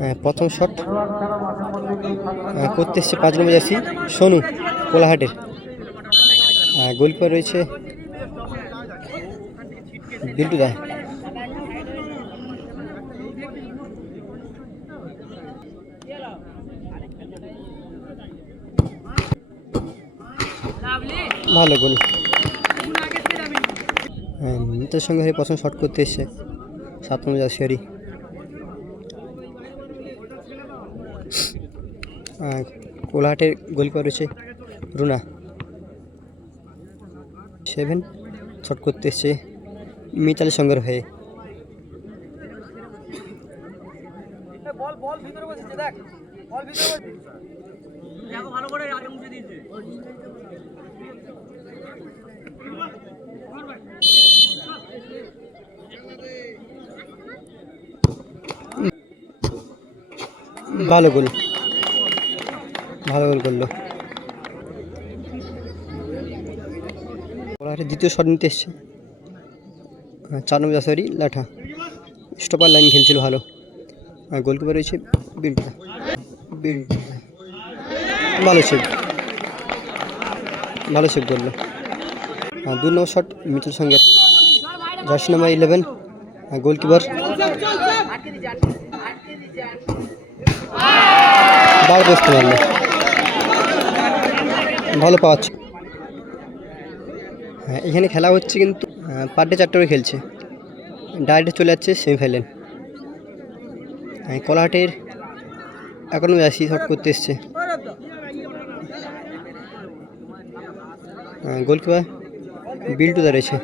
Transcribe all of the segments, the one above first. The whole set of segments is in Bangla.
হ্যাঁ, প্রথম শট। হ্যাঁ, করতে এসছে পাঁচ নম্বর যাচ্ছি। সোনু কোলাহাটের গোলকিপার রয়েছে। বিল্টু দা। ভালো গোল। হ্যাঁ মিতের সঙ্গে হয়ে প্রথম শট করতে এসছে সাত নম্বর জাসিয়ারি কোলাহাটের গোলকিপার রয়েছে রুনা। সেভেন শট করতে এসছে মিতালের সঙ্গের হয়ে। দেখ ভালো গোল। ভালো গোল করল। কোলাহাটের দ্বিতীয় শট নিতে এসছে। হ্যাঁ, চার নম্বর জাসিয়ারি লাঠা। স্টপার লাইন খেলছিল ভালো। আর গোলকিপার রয়েছে বিল্টু বিল্টু ভালো সেভ ভালো সেভ করল। আর দু নম্বর শট মিতুল সঙ্গের। জার্সি নাম্বার ইলেভেন গোলকিপার বার বসতে পারল ভালো পাওয়াচ্ছে। হ্যাঁ এখানে খেলা হচ্ছে কিন্তু পার ডে চারটে করে খেলছে। ডাইরেক্ট চলে যাচ্ছে সেমিফাইনাল। হ্যাঁ কলাহাটের এখনও আসি শট করতে এসছে। গোলকিপার বিল্টু দাঁড়িয়েছে।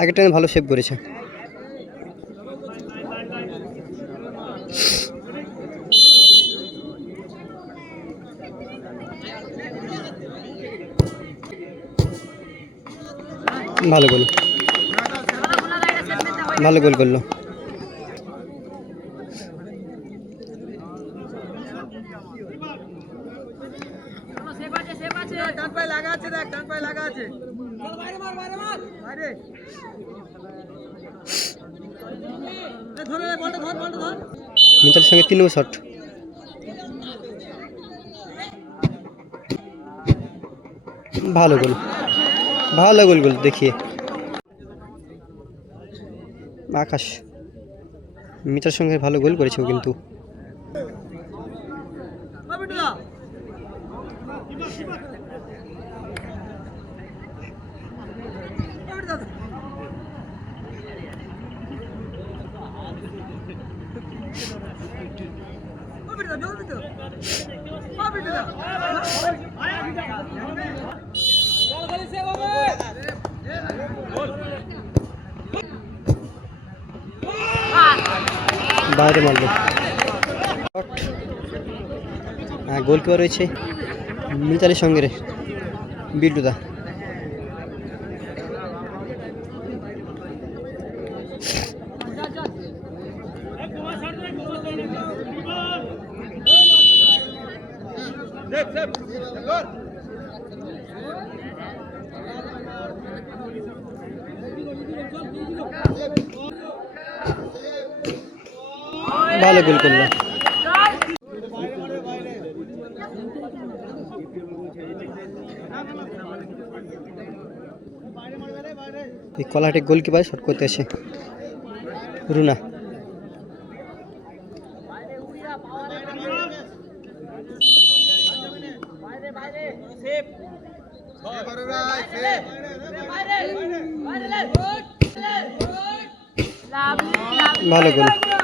আগের টাইমে ভালো সেভ করেছে ভালো গোল ভালো গোল করল ডান পায়ে লাগা আছে দেখ ডান পায়ে লাগা আছে বাইরে মার বাইরে মার বাইরে এ ধরে নে, বলটা ধর বলটা ধর মিতালের সঙ্গে তিন নম্বর শট ভালো গোল। ভালো গোল গোল দেখিয়ে আকাশ। মিতার সঙ্গে ভালো গোল করেছে কিন্তু। বাইরে মারল হ্যাঁ গোলকিপার রয়েছে মিতালের সঙ্গে রে বিল্টুদা ভালো গোল করল। এই কলাহাটে গোলকিপার শট করতে আসে রুনা। ভালো গোল